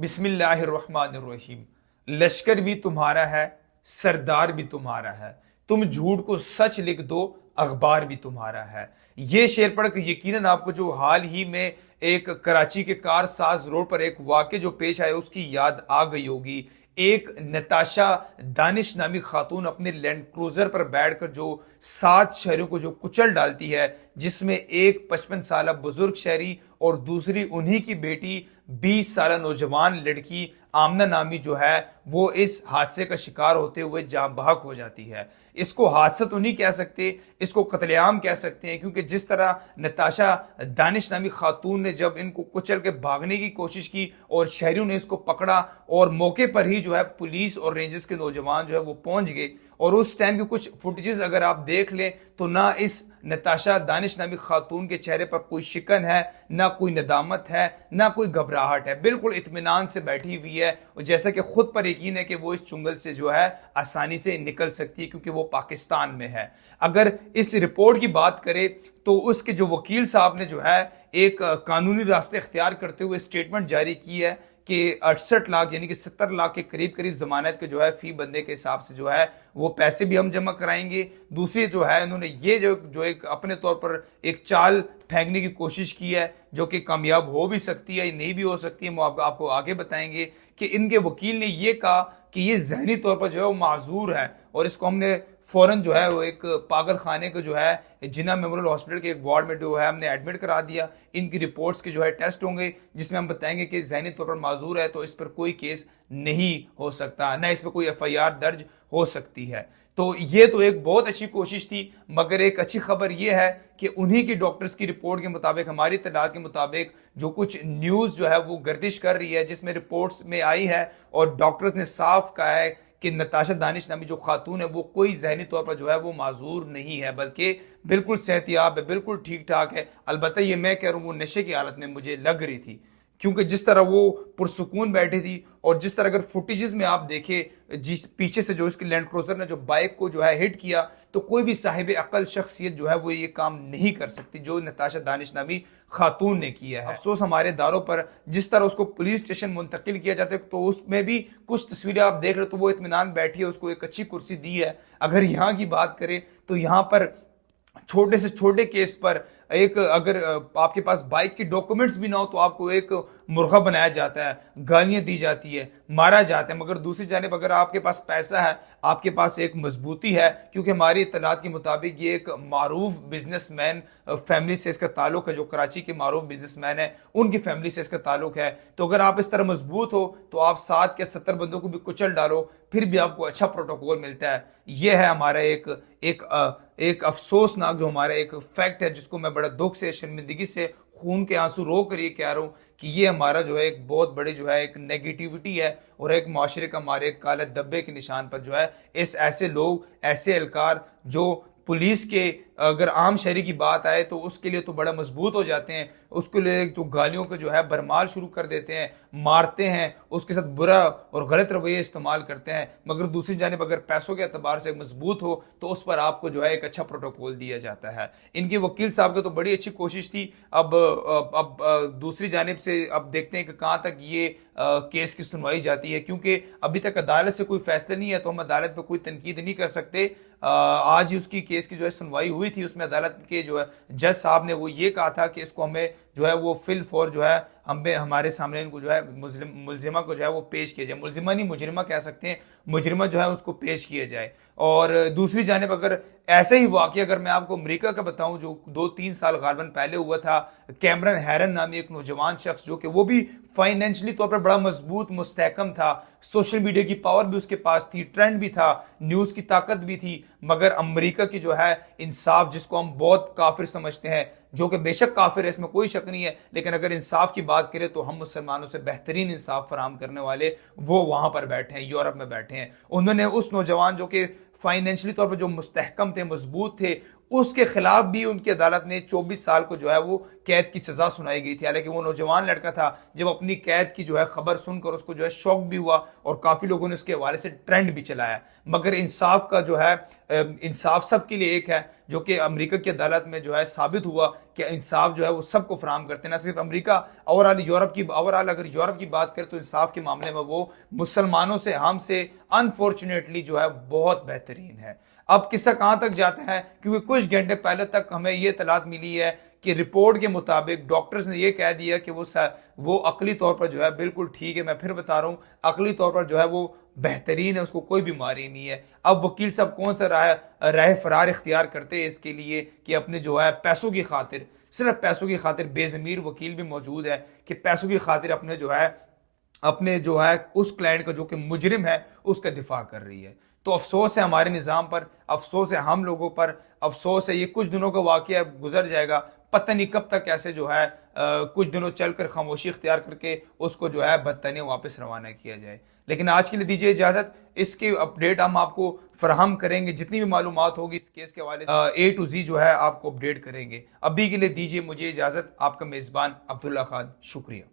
बिस्मिल्लाहिर्रहमानिर्रहीम। लश्कर भी तुम्हारा है, सरदार भी तुम्हारा है। तुम झूठ को सच लिख दो, अखबार भी तुम्हारा है। ये शेर पढ़ के यकीनन आपको जो हाल ही में एक कराची के कारसाज रोड पर एक वाक्य जो पेश आया उसकी याद आ गई होगी। एक नताशा दानिश नामी खातून अपने लैंड क्रूजर पर बैठकर जो 7 शहरों को जो कुचल डालती है, जिसमें एक 55 साल बुजुर्ग शहरी और दूसरी उन्हीं की बेटी 20 साल नौजवान लड़की आमना नामी जो है वो इस हादसे का शिकार होते हुए जाँ बहक हो जाती है। इसको हादसा तो नहीं कह सकते, इसको कत्लेआम कह सकते हैं, क्योंकि जिस तरह नताशा दानिश नामी खातून ने जब इनको कुचल के भागने की कोशिश की और शहरियों ने इसको पकड़ा और मौके पर ही जो है पुलिस और रेंजर्स के नौजवान जो है वो पहुंच गए। और उस टाइम की कुछ फुटेजेस अगर आप देख लें तो ना इस नताशा दानिश नामी खातून के चेहरे पर कोई शिकन है, ना कोई नदामत है, ना कोई घबराहट है। बिल्कुल इत्मीनान से बैठी हुई है और जैसा कि खुद पर यकीन है कि वो इस चुंगल से जो है आसानी से निकल सकती है, क्योंकि वो पाकिस्तान में है। अगर इस रिपोर्ट की बात करें तो उसके जो वकील साहब ने जो है एक कानूनी रास्ते इख्तियार करते हुए स्टेटमेंट जारी की है कि 68 लाख यानी कि 70 लाख के करीब करीब जमानत के जो है फी बंदे के हिसाब से जो है वो पैसे भी हम जमा कराएंगे। दूसरी जो है उन्होंने ये जो एक अपने तौर पर एक चाल फेंकने की कोशिश की है जो कि कामयाब हो भी सकती है, नहीं भी हो सकती है। वो आपको आगे बताएंगे कि इनके वकील ने ये कहा कि ये जहनी तौर पर जो है वो माजूर है और इसको हमने फौरन जो है वो एक पागल खाने को जो है जिन्ना मेमोरियल हॉस्पिटल के एक वार्ड में जो है हमने एडमिट करा दिया। इनकी रिपोर्ट्स के जो है टेस्ट होंगे जिसमें हम बताएंगे कि जहनी तौर पर माजूर है तो इस पर कोई केस नहीं हो सकता, ना इस पर कोई एफआईआर दर्ज हो सकती है। तो ये तो एक बहुत अच्छी कोशिश थी, मगर एक अच्छी खबर ये है कि उन्हीं की डॉक्टर्स की रिपोर्ट के मुताबिक, हमारी इत्तलात के मुताबिक जो कुछ न्यूज़ जो है वो गर्दिश कर रही है जिसमें रिपोर्ट्स में आई है और डॉक्टर्स ने साफ कहा है कि नताशा दानिश नामी जो खातून है वो कोई जहनी तौर पर जो है वो माजूर नहीं है, बल्कि बिल्कुल सेहतियाब है, बिल्कुल ठीक ठाक है। अलबत्ता ये मैं कह रहा हूँ वो नशे की हालत में मुझे लग रही थी, क्योंकि जिस तरह वो पुरसुकून बैठी थी और जिस तरह अगर फुटेजेस में आप देखें जिस पीछे से जो इसकी लैंड क्रूजर ने जो बाइक को जो है हिट किया, तो कोई भी साहिब अकल शख्सियत जो है वो ये काम नहीं कर सकती जो नताशा दानिश नामी खातून ने किया है। अफसोस हमारे दारों पर जिस तरह उसको पुलिस स्टेशन मुंतकिल किया जाता है तो उसमें भी कुछ तस्वीरें आप देख रहे हो तो वो इत्मीनान बैठी है, उसको एक अच्छी कुर्सी दी है। अगर यहाँ की बात करें तो यहाँ पर छोटे से छोटे केस पर एक अगर आपके पास बाइक के डॉक्यूमेंट्स भी ना हो तो आपको एक मुर्गा बनाया जाता है, गालियां दी जाती है, मारा जाता है। मगर दूसरी जानिब अगर आपके पास पैसा है, आपके पास एक मजबूती है, क्योंकि हमारी इत्तलात के मुताबिक ये एक मारूफ बिजनेसमैन फैमिली से इसका ताल्लुक है, जो कराची के मारूफ बिजनेसमैन है उनकी फैमिली से इसका ताल्लुक है। तो अगर आप इस तरह मजबूत हो तो आप 7 या 70 बंदों को भी कुचल डालो, फिर भी आपको अच्छा प्रोटोकॉल मिलता है। यह है हमारा एक एक अफसोसनाक जो हमारा एक फैक्ट है जिसको मैं बड़ा दुख से, शर्मिंदगी से, खून के आंसू रो कर ये कह रहा हूँ कि ये हमारा जो है एक बहुत बड़ी जो है एक नेगेटिविटी है और एक माशरे का हमारे एक काले धब्बे के निशान पर जो है इस ऐसे लोग, ऐसे एहलकार जो पुलिस के अगर आम शहरी की बात आए तो उसके लिए तो बड़ा मजबूत हो जाते हैं, उसके लिए तो गालियों को जो है बरमाल शुरू कर देते हैं, मारते हैं, उसके साथ बुरा और गलत रवैये इस्तेमाल करते हैं। मगर दूसरी जानिब अगर पैसों के अतबार से मजबूत हो तो उस पर आपको जो है एक अच्छा प्रोटोकॉल दिया जाता है। इनके वकील साहब की तो बड़ी अच्छी कोशिश थी। अब दूसरी जानिब से अब देखते हैं कि कहाँ तक ये केस की सुनवाई जाती है, क्योंकि अभी तक अदालत से कोई फैसला नहीं है तो हम अदालत पर कोई तनकीद नहीं कर सकते। आज ही उसकी केस की जो है सुनवाई हुई थी, उसमें अदालत के जो है जज साहब ने वो ये कहा था कि इसको हमें जो है वो फिल फॉर जो है हमें हमारे सामने इनको जो है मुलजिमा को जो है वो पेश किया जाए, मुलजिमा नहीं मुजरिमा कह सकते हैं, मुजरिमा जो है उसको पेश किया जाए। और दूसरी जानिब अगर ऐसे ही वाकया अगर मैं आपको अमेरिका का बताऊं जो 2-3 साल गालबन पहले हुआ था, कैमरन हैरन नामी एक नौजवान शख्स जो कि वो भी फाइनेंशियली तौर पर बड़ा मजबूत मुस्तहकम था, सोशल मीडिया की पावर भी उसके पास थी, ट्रेंड भी था, न्यूज की ताकत भी थी, मगर अमेरिका की जो है इंसाफ जिसको हम बहुत काफिर समझते हैं, जो कि बेशक काफिर है इसमें कोई शक नहीं है, लेकिन अगर इंसाफ की बात करें तो हम मुसलमानों से बेहतरीन इंसाफ फराहम करने वाले वो वहां पर बैठे हैं, यूरोप में बैठे हैं। उन्होंने उस नौजवान जो कि फाइनेंशियली तौर पर जो मुस्तहकम थे, मजबूत थे, उसके खिलाफ भी उनकी अदालत ने 24 साल को जो है वो कैद की सजा सुनाई गई थी। हालांकि वो नौजवान लड़का था, जब अपनी कैद की जो है खबर सुनकर उसको जो है शौक भी हुआ और काफी लोगों ने उसके हवाले से ट्रेंड भी चलाया। मगर इंसाफ का जो है इंसाफ सबके लिए एक है, जो कि अमेरिका की अदालत में जो है साबित हुआ कि इंसाफ जो है वो सबको फराहम करते हैं, ना सिर्फ अमेरिका। ओवरऑल अगर यूरोप की बात करें तो इंसाफ के मामले में वो मुसलमानों से, हमसे अनफॉर्चुनेटली जो है बहुत बेहतरीन है। अब किस्सा कहां तक जाता है, क्योंकि कुछ घंटे पहले तक हमें ये तलात मिली है कि रिपोर्ट के मुताबिक डॉक्टर्स ने यह कह दिया कि वो अकली तौर पर जो है बिल्कुल ठीक है। मैं फिर बता रहा हूं, अकली तौर पर जो है वो बेहतरीन है, उसको कोई बीमारी नहीं है। अब वकील साहब कौन सा राह फरार इख्तियार करते हैं इसके लिए कि अपने जो है पैसों की खातिर, सिर्फ पैसों की खातिर, बेजमीर वकील भी मौजूद है कि पैसों की खातिर अपने जो है उस क्लाइंट का जो कि मुजरिम है उसका दिफा कर रही है। तो अफसोस है हमारे निज़ाम पर, अफसोस है हम लोगों पर, अफसोस है। ये कुछ दिनों का वाकया गुजर जाएगा, पता नहीं कब तक ऐसे जो है कुछ दिनों चलकर खामोशी इख्तियार करके उसको जो है बदतनी वापस रवाना किया जाए। लेकिन आज के लिए दीजिए इजाज़त, इसकी अपडेट हम आपको फराहम करेंगे, जितनी भी मालूमात होगी इस केस के हवाले A to Z जो है आपको अपडेट करेंगे। अभी के लिए दीजिए मुझे इजाज़त, आपका मेज़बान अब्दुल्ला खान, शुक्रिया।